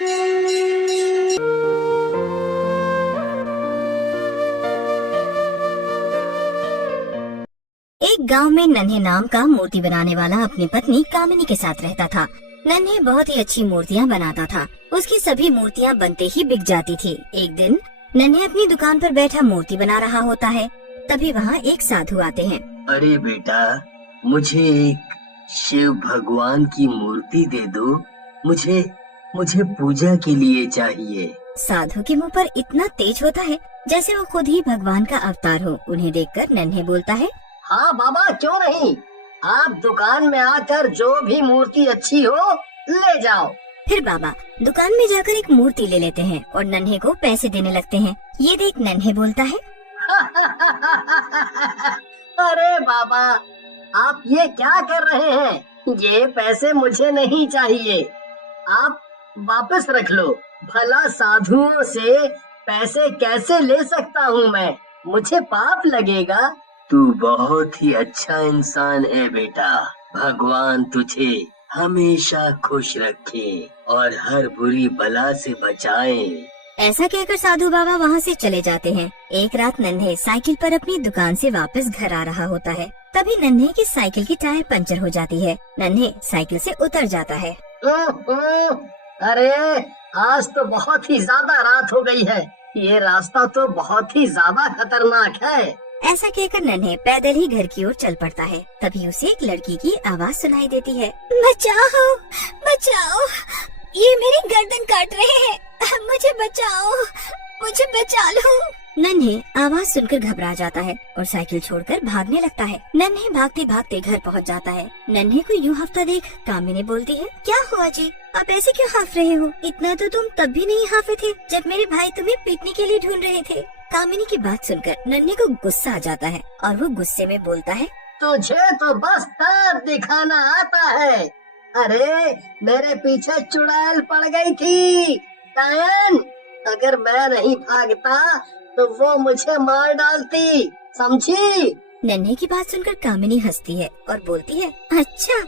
एक गांव में नन्हे नाम का मूर्ति बनाने वाला अपनी पत्नी कामिनी के साथ रहता था। नन्हे बहुत ही अच्छी मूर्तियां बनाता था। उसकी सभी मूर्तियां बनते ही बिक जाती थी। एक दिन नन्हे अपनी दुकान पर बैठा मूर्ति बना रहा होता है। तभी वहाँ एक साधु आते हैं। अरे बेटा, मुझे एक शिव भगवान की मूर्ति दे दो। मुझे पूजा के लिए चाहिए। साधु के मुंह पर इतना तेज होता है जैसे वो खुद ही भगवान का अवतार हो। उन्हें देखकर नन्हे बोलता है, हाँ बाबा, क्यों नहीं, आप दुकान में आकर जो भी मूर्ति अच्छी हो ले जाओ। फिर बाबा दुकान में जाकर एक मूर्ति ले लेते हैं और नन्हे को पैसे देने लगते हैं। ये देख नन्हे बोलता है, अरे बाबा, आप ये क्या कर रहे हैं? ये पैसे मुझे नहीं चाहिए, आप वापस रख लो। भला साधुओं से पैसे कैसे ले सकता हूँ मैं? मुझे पाप लगेगा। तू बहुत ही अच्छा इंसान है बेटा। भगवान तुझे हमेशा खुश रखे और हर बुरी बला से बचाए। ऐसा कहकर साधु बाबा वहाँ से चले जाते हैं। एक रात नन्हे साइकिल पर अपनी दुकान से वापस घर आ रहा होता है। तभी नन्हे की साइकिल की टायर पंचर हो जाती है। नन्हे साइकिल से उतर जाता है। अरे आज तो बहुत ही ज्यादा रात हो गई है। ये रास्ता तो बहुत ही ज्यादा खतरनाक है। ऐसा कहकर नन्हे पैदल ही घर की ओर चल पड़ता है। तभी उसे एक लड़की की आवाज सुनाई देती है, बचाओ बचाओ, ये मेरी गर्दन काट रहे हैं, मुझे बचाओ, मुझे बचा लो। नन्हे आवाज सुनकर घबरा जाता है और साइकिल छोड़कर भागने लगता है। नन्हे भागते भागते घर पहुंच जाता है। नन्हे को यूं हफ्ता देख कामिनी बोलती है, क्या हुआ जी, आप ऐसे क्यों हाफ रहे हो? इतना तो तुम तब भी नहीं हाफे थे जब मेरे भाई तुम्हें पीटने के लिए ढूंढ रहे थे। कामिनी की बात सुनकर नन्हे को गुस्सा आ जाता है और वो गुस्से में बोलता है, तुझे तो बस तार दिखाना आता है। अरे मेरे पीछे चुड़ैल पड़ गई थी डायन। अगर मैं नहीं भागता तो वो मुझे मार डालती, समझी? नन्हे की बात सुनकर कामिनी हंसती है और बोलती है, अच्छा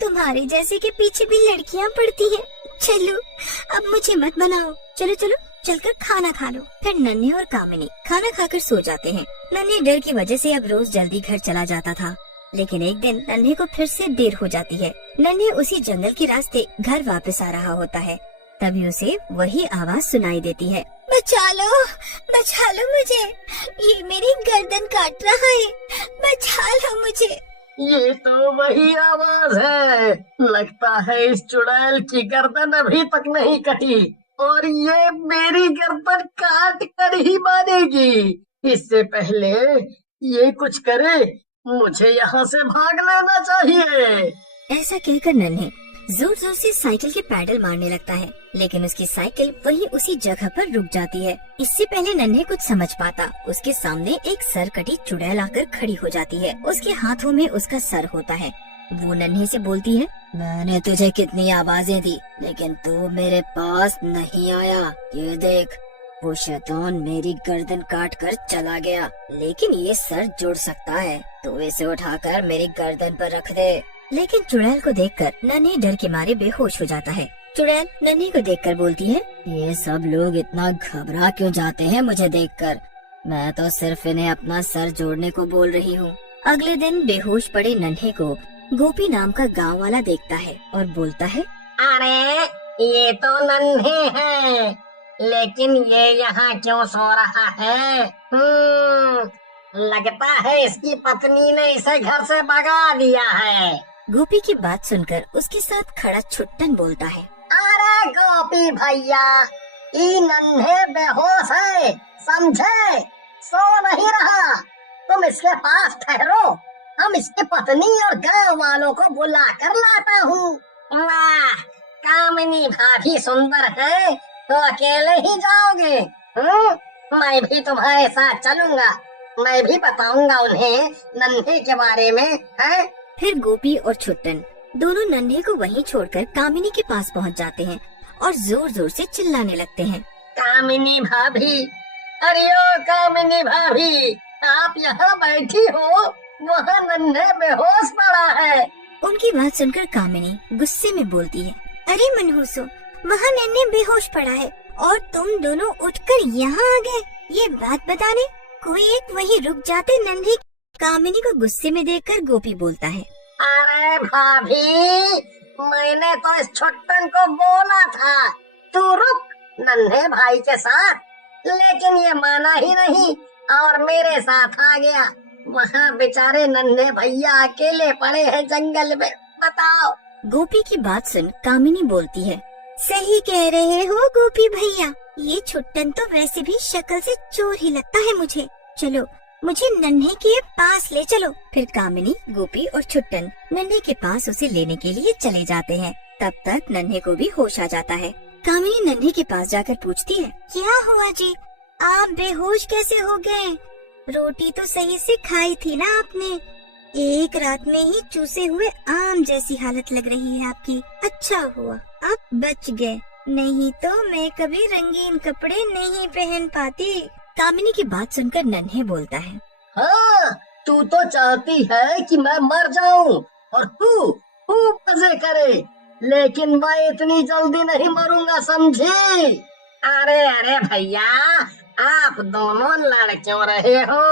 तुम्हारे जैसे के पीछे भी लड़कियां पड़ती हैं। चलो अब मुझे मत बनाओ, चलो चलो चलकर खाना खा लो। फिर नन्हे और कामिनी खाना खाकर सो जाते हैं। नन्हे डर की वजह से अब रोज जल्दी घर चला जाता था, लेकिन एक दिन नन्हे को फिर से देर हो जाती है। नन्हे उसी जंगल के रास्ते घर वापस आ रहा होता है। तभी उसे वही आवाज सुनाई देती है, बचा लो मुझे, ये मेरी गर्दन काट रहा है, बचा लो मुझे। ये तो वही आवाज है। लगता है इस चुड़ैल की गर्दन अभी तक नहीं कटी और ये मेरी गर्दन काट कर ही मारेगी। इससे पहले ये कुछ करे, मुझे यहाँ से भाग लेना चाहिए। ऐसा कहकर नन्हे जोर जोर से साइकिल के पैडल मारने लगता है, लेकिन उसकी साइकिल वही उसी जगह पर रुक जाती है। इससे पहले नन्हे कुछ समझ पाता, उसके सामने एक सर कटी चुड़ैल आकर खड़ी हो जाती है। उसके हाथों में उसका सर होता है। वो नन्हे से बोलती है, मैंने तुझे कितनी आवाजें दी लेकिन तू मेरे पास नहीं आया। ये देख, वो शैतान मेरी गर्दन काट कर चला गया, लेकिन ये सर जुड़ सकता है, तो इसे उठाकर मेरी गर्दन पर रख दे। लेकिन चुड़ैल को देखकर नन्हे डर के मारे बेहोश हो जाता है। चुड़ैल नन्हे को देखकर बोलती है, ये सब लोग इतना घबरा क्यों जाते हैं मुझे देखकर? मैं तो सिर्फ इन्हें अपना सर जोड़ने को बोल रही हूँ। अगले दिन बेहोश पड़े नन्हे को गोपी नाम का गांव वाला देखता है और बोलता है, अरे ये तो नन्हे हैं, लेकिन ये यहाँ क्यों सो रहा है? लगता है इसकी पत्नी ने इसे घर से भगा दिया है। गोपी की बात सुनकर उसके साथ खड़ा छुट्टन बोलता है, अरे गोपी भैया, ये नन्हे बेहोश है, समझे? सो नहीं रहा, तुम इसके पास ठहरो, हम इसकी पत्नी और गांव वालों को बुला कर लाता हूँ। वाह, कामिनी भाभी सुंदर है, तो अकेले ही जाओगे? मैं भी तुम्हारे साथ चलूंगा, मैं भी बताऊंगा उन्हें नन्हे के बारे में, है? फिर गोपी और छुट्टन दोनों नन्हे को वहीं छोड़कर कामिनी के पास पहुंच जाते हैं और जोर जोर से चिल्लाने लगते हैं, कामिनी भाभी, अरे ओ कामिनी भाभी, आप यहाँ बैठी हो, वहाँ नन्हे बेहोश पड़ा है। उनकी बात सुनकर कामिनी गुस्से में बोलती है, अरे मनहूसो, वहाँ नन्हे बेहोश पड़ा है और तुम दोनों उठकर यहाँ आ गए ये बात बताने। कोई एक वहीं रुक जाते नन्हे। कामिनी को गुस्से में देखकर गोपी बोलता है, अरे भाभी, मैंने तो इस छुट्टन को बोला था तू रुक नन्हे भाई के साथ, लेकिन ये माना ही नहीं और मेरे साथ आ गया। वहाँ बेचारे नन्हे भैया अकेले पड़े हैं जंगल में, बताओ। गोपी की बात सुन कामिनी बोलती है, सही कह रहे हो गोपी भैया, ये छुट्टन तो वैसे भी शक्ल से चोर ही लगता है मुझे। चलो मुझे नन्हे के पास ले चलो। फिर कामिनी, गोपी और छुट्टन नन्हे के पास उसे लेने के लिए चले जाते हैं। तब तक नन्हे को भी होश आ जाता है। कामिनी नन्हे के पास जाकर पूछती है, क्या हुआ जी, आप बेहोश कैसे हो गए? रोटी तो सही से खाई थी ना आपने? एक रात में ही चूसे हुए आम जैसी हालत लग रही है आपकी। अच्छा हुआ आप बच गए, नहीं तो मैं कभी रंगीन कपड़े नहीं पहन पाती। कामिनी की बात सुनकर नन्हे बोलता है, हाँ, तू तो चाहती है कि मैं मर जाऊं और तू खूब मजे करे, लेकिन मैं इतनी जल्दी नहीं मरूंगा, समझी? अरे अरे भैया, आप दोनों लड़ क्यों रहे हो?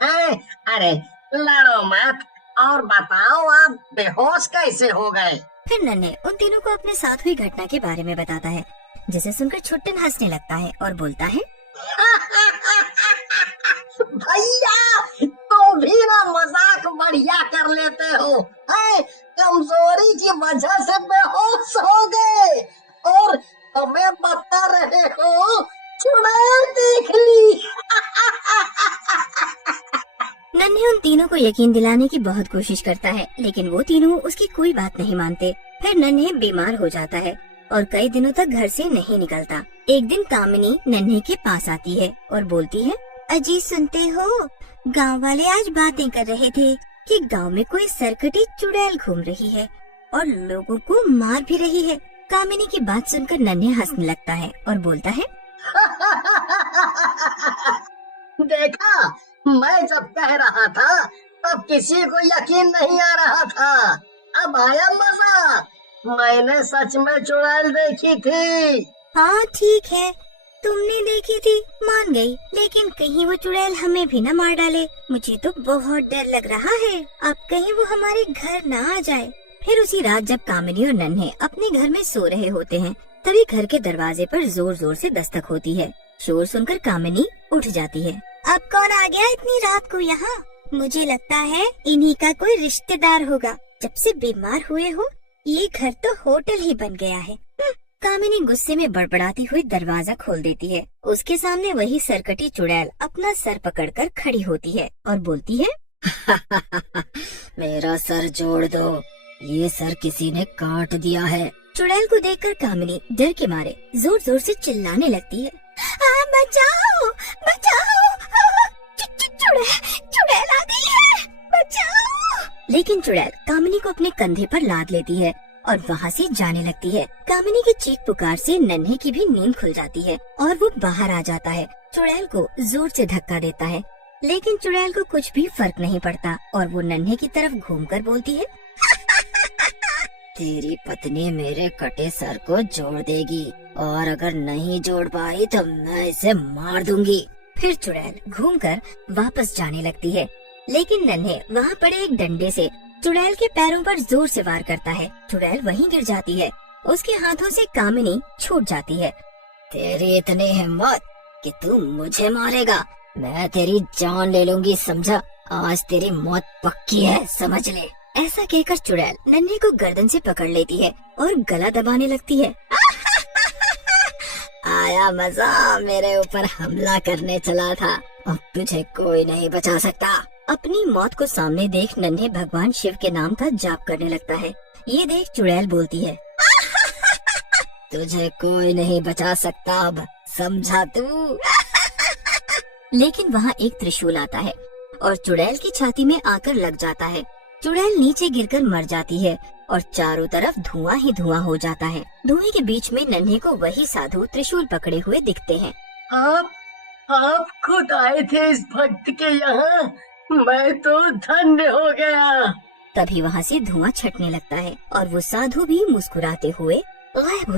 अरे लड़ो मत और बताओ आप बेहोश कैसे हो गए? फिर नन्हे उन तीनों को अपने साथ हुई घटना के बारे में बताता है, जिसे सुनकर छुट्टन हंसने लगता है और बोलता है, भैया तो भी ना मजाक बढ़िया कर लेते हो। कमजोरी की वजह से बेहोश हो गए और हमें बता रहे हो चुड़ैल देख ली। नन्हे उन तीनों को यकीन दिलाने की बहुत कोशिश करता है, लेकिन वो तीनों उसकी कोई बात नहीं मानते। फिर नन्हे बीमार हो जाता है और कई दिनों तक घर से नहीं निकलता। एक दिन कामिनी नन्हे के पास आती है और बोलती है, अजी सुनते हो, गांव वाले आज बातें कर रहे थे कि गांव में कोई सरकटी चुड़ैल घूम रही है और लोगों को मार भी रही है। कामिनी की बात सुनकर नन्हे हंसने लगता है और बोलता है, देखा, मैं जब कह रहा था तब किसी को यकीन नहीं आ रहा था, अब आया मजा। मैंने सच में चुड़ैल देखी थी। हाँ ठीक है, तुमने देखी थी मान गई, लेकिन कहीं वो चुड़ैल हमें भी न मार डाले। मुझे तो बहुत डर लग रहा है, अब कहीं वो हमारे घर न आ जाए। फिर उसी रात जब कामिनी और नन्हे अपने घर में सो रहे होते हैं, तभी घर के दरवाजे पर जोर जोर से दस्तक होती है। शोर सुनकर कामिनी उठ जाती है। अब कौन आ गया इतनी रात को यहाँ? मुझे लगता है इन्हीं का कोई रिश्तेदार होगा। जब से बीमार हुए हो ये घर तो होटल ही बन गया है। कामिनी गुस्से में बड़बड़ाती हुई दरवाजा खोल देती है। उसके सामने वही सरकटी चुड़ैल अपना सर पकड़कर खड़ी होती है और बोलती है, मेरा सर जोड़ दो, ये सर किसी ने काट दिया है। चुड़ैल को देखकर कामिनी डर के मारे जोर जोर से चिल्लाने लगती है, बचाओ बचाओ, चुड़ैल आ गई है, बचाओ। लेकिन चुड़ैल कामिनी को अपने कंधे पर लाद लेती है और वहाँ से जाने लगती है। कामिनी की चीख पुकार से नन्हे की भी नींद खुल जाती है और वो बाहर आ जाता है। चुड़ैल को जोर से धक्का देता है, लेकिन चुड़ैल को कुछ भी फर्क नहीं पड़ता और वो नन्हे की तरफ घूमकर बोलती है, तेरी पत्नी मेरे कटे सर को जोड़ देगी और अगर नहीं जोड़ पाई तो मैं इसे मार दूंगी। फिर चुड़ैल घूमकर वापस जाने लगती है, लेकिन नन्हे वहाँ पड़े एक डंडे से चुड़ैल के पैरों पर जोर से वार करता है। चुड़ैल वहीं गिर जाती है, उसके हाथों से कामिनी छूट जाती है। तेरी इतनी हिम्मत कि तू मुझे मारेगा, मैं तेरी जान ले लूंगी, समझा? आज तेरी मौत पक्की है, समझ ले। ऐसा कहकर चुड़ैल नन्हे को गर्दन से पकड़ लेती है और गला दबाने लगती है। आया मजा, मेरे ऊपर हमला करने चला था, अब तुझे कोई नहीं बचा सकता। अपनी मौत को सामने देख नन्हे भगवान शिव के नाम का जाप करने लगता है। ये देख चुड़ैल बोलती है, तुझे कोई नहीं बचा सकता, अब समझा तू? लेकिन वहाँ एक त्रिशूल आता है और चुड़ैल की छाती में आकर लग जाता है। चुड़ैल नीचे गिरकर मर जाती है और चारों तरफ धुआं ही धुआं हो जाता है। धुएं के बीच में नन्हे को वही साधु त्रिशूल पकड़े हुए दिखते हैं। आप खुद आए थे इस भक्त के यहाँ, मैं तो धन्य हो गया। तभी वहाँ से धुआं छटने लगता है और वो साधु भी मुस्कुराते हुए गायब हो